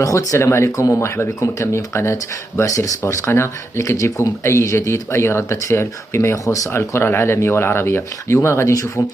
الخوت السلام عليكم ومرحبا بكم مكملين في قناة بوعسير سبورت، قناة اللي كتجيبكم بأي جديد بأي ردة فعل بما يخص الكرة العالمية والعربية. اليوم غادي نشوفوا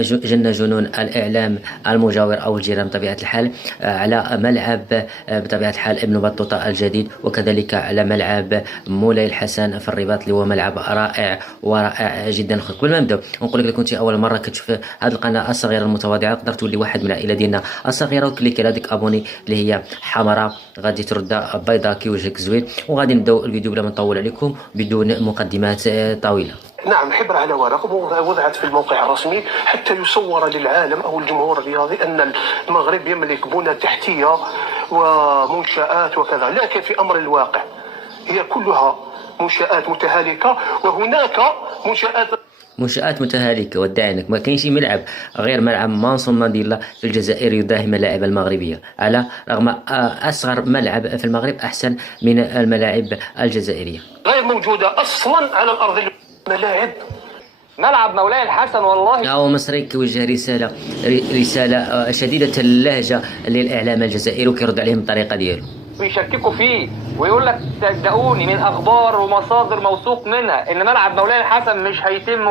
جن جنون الإعلام المجاور أو الجيران بطبيعة الحال على ملعب بطبيعة الحال ابن بطوطة الجديد، وكذلك على ملعب مولاي الحسن في الرباط اللي هو ملعب رائع ورائع جدا. خويا قبل ما نبداو نقول لك، إذا كنتي أول مرة كتشوف هذه القناة الصغيرة المتواضعة تقدر تولي واحد من العائلة ديالنا الصغيرة وكليكي على ديك أبوني اللي هي حمراء غادي ترد بيضاء كي وجهك زوين. وغادي نبداو الفيديو بلا ما نطول عليكم بدون مقدمات طويلة. نعم، حبر على ورق وضعت في الموقع الرسمي حتى يصور للعالم أو الجمهور الرياضي أن المغرب يملك بنى تحتية ومنشآت وكذا، لكن في أمر الواقع هي كلها منشآت متهالكة، وهناك منشآت متهالكة. وداعنك ما كاينش ملعب غير ملعب مانسون مانديلا في الجزائر يداهم الملاعب المغربية، على رغم أصغر ملعب في المغرب أحسن من الملاعب الجزائرية، غير موجودة أصلا على الأرض. ملعب مولاي الحسن والله هو مصري كيوجه رسالة شديدة اللهجة للإعلام الجزائري وكيرد عليهم بالطريقة ديالو. بيشككوا فيه ويقول لك صدقوني من اخبار ومصادر موثوق منها ان ملعب مولاي الحسن مش هيتم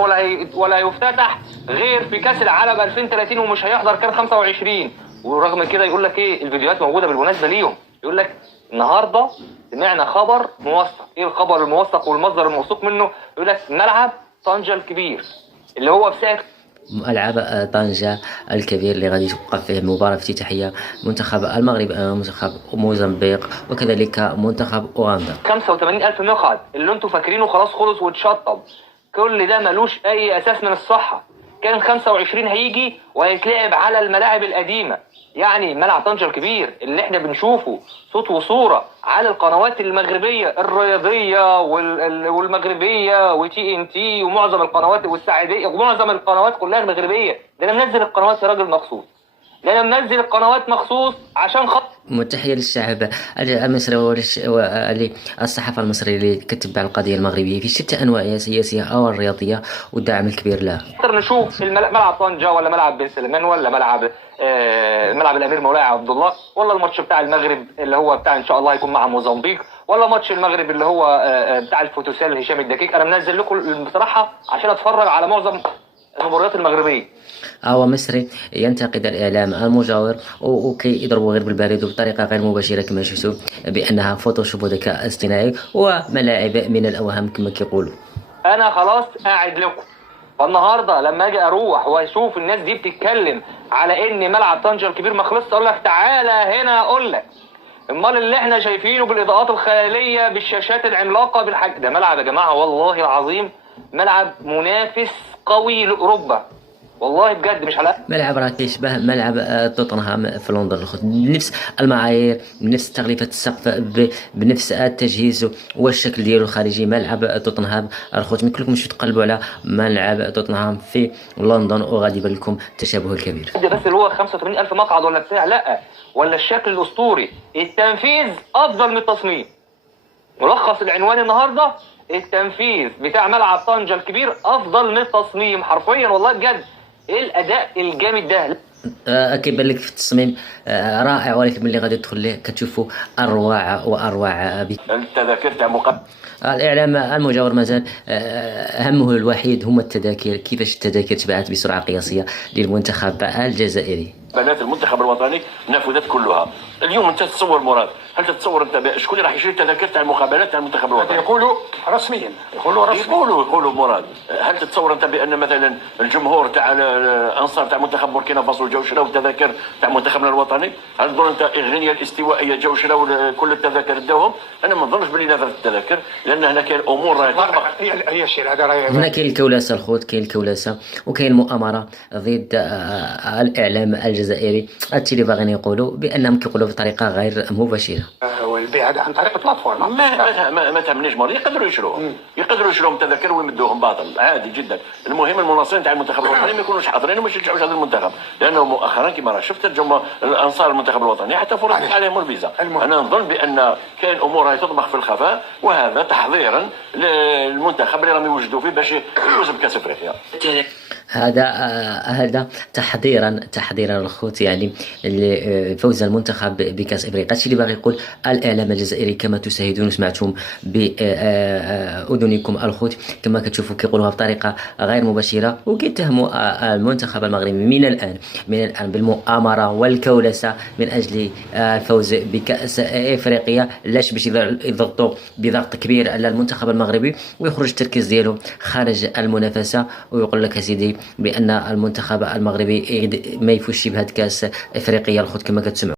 ولا هيفتتح غير في كاس العالم 2030، ومش هيحضر كان 25. ورغم كده يقول لك ايه، الفيديوهات موجوده بالمناسبه ليهم، يقول لك النهارده سمعنا خبر موثق. ايه الخبر الموثق والمصدر الموثوق منه؟ يقول لك ملعب طنجة الكبير اللي هو في ساعه ملعب طنجة الكبير اللي غادي توقف فيه مباراة افتتاحية منتخب المغرب أمام منتخب موزمبيق وكذلك منتخب أوغندا. 85,000 مقعد اللي انتوا فاكرينه خلاص خلص واتشطب، كل ده ملوش أي أساس من الصحة. كان 25 هيجي وهيتلعب على الملاعب القديمة، يعني ملعب طنجة الكبير اللي احنا بنشوفه صوت وصورة على القنوات المغربية الرياضية والمغربية وتي ان تي ومعظم القنوات والسعودية ومعظم القنوات كلها المغربية. ده انا منزل القنوات يا راجل مخصوص، ده انا منزل القنوات مخصوص عشان متحية للشعب المصري وللصحافة المصرية اللي كتبع القضية المغربية في شتى أنواعها السياسية أو الرياضية والدعم الكبير لها. نقدر نشوف ملعب طنجة ولا ملعب بن سلمان ولا ملعب الأمير مولاي عبد الله، ولا الماتش بتاع المغرب اللي هو بتاع إن شاء الله هيكون مع موزمبيق، ولا ماتش المغرب اللي هو بتاع الفوتوسال هشام الدقيق. أنا منزل لكم بصراحة عشان أتفرج على معظم المباريات المغربية. هو مصري ينتقد الإعلام المجاور وكي يضربوا غير بالبارد وبطريقة غير مباشرة كما شفتوا بأنها فوتوشوب وذكاء اصطناعي وملاعب من الأوهام كما كيقولوا. أنا خلاص قاعد لكم، فالنهارده لما اجي اروح واشوف الناس دي بتتكلم على ان ملعب طنجة الكبير ما خلصش، اقول لك تعالى هنا اقول لك امال اللي احنا شايفينه بالاضاءات الخياليه بالشاشات العملاقه ده ملعب يا جماعه والله العظيم ملعب منافس قوي لاوروبا، والله بجد مش على ملعب راه كيشبه ملعب توتنهام في لندن الخوت، بنفس المعايير بنفس تغليفة السقف بنفس التجهيز والشكل ديالو الخارجي. ملعب توتنهام الخوت من كلكم تقلبوا على ملعب توتنهام في لندن وغادي يبان لكم التشابه الكبير. بس اللي هو 85,000 مقعد ولا بتاع، لا ولا الشكل الاسطوري، التنفيذ افضل من التصميم. ملخص العنوان النهارده التنفيذ بتاع ملعب طنجة الكبير افضل من التصميم حرفيا، والله بجد ايه الاداء الجامد ده. كيبان لك في التصميم رائع، ولكن ملي غادي تدخل ليه كتشوفوا اروع واروع. التذاكر تاع الإعلام المجاور مازال همه الوحيد هم التذاكر، كيفاش التذاكر تباعت بسرعة قياسية للمنتخب الجزائري. بنات المنتخب الوطني نفذت كلها. اليوم انت تتصور مراد، هل تتصور انت شكون اللي راح يشري التذاكر تاع المقابلات تاع المنتخب الوطني؟ يقولوا رسميا، يقولوا مراد، هل تتصور انت بان مثلا الجمهور تاع الانصار تاع منتخب بوركينا فاسو جاو شراو التذاكر تاع منتخبنا الوطني؟ هل تظن انت غينيا الاستوائيه جاو شراو كل التذاكر داوهم؟ انا ما نظنش بلي نفذت التذاكر، لان هنا كاين امور راهي تطبق. هي الشيء هذا راهي هنا كاين الكولاسه الخوت، كاين الكولاسه وكاين مؤامره ضد الاعلام الجزائري. هادشي اللي باغيين يقولوا بانهم كيقولوا بطريقه غير مباشره. والبيع هذا عن طريق البلاتفورم ما تهمنيش مرة، يقدروا يشروهم تذاكر ويمدوهم باطل عادي جدا. المهم المناصرين تاع المنتخب الوطني ما يكونوش حاضرين وما يشجعوش هذا المنتخب، لانه مؤخرا كما راه شفت الانصار المنتخب الوطني حتى فرضت عليهم الفيزا. انا نظن بان كاين امور راهي تطبخ في الخفاء، وهذا تحضيرا للمنتخب اللي راهم يوجدوا فيه باش يفوز بكاس افريقيا. هذا تحضيرا الخوت يعني لفوز المنتخب بكأس افريقيا. هادشي اللي باغي يقول الاعلام الجزائري كما تشاهدون وسمعتم باذنكم الخوت، كما كتشوفوا كيقولوها بطريقه غير مباشره، وكيتهموا المنتخب المغربي من الان بالمؤامره والكولسه من اجل الفوز بكأس افريقيا، لاش باش يضغطوا بضغط كبير على المنتخب المغربي ويخرج التركيز ديالو خارج المنافسه، ويقول لك سيدي بان المنتخب المغربي ما يفوزش بهاد كاس افريقيا الخوت كما كتسمعوا.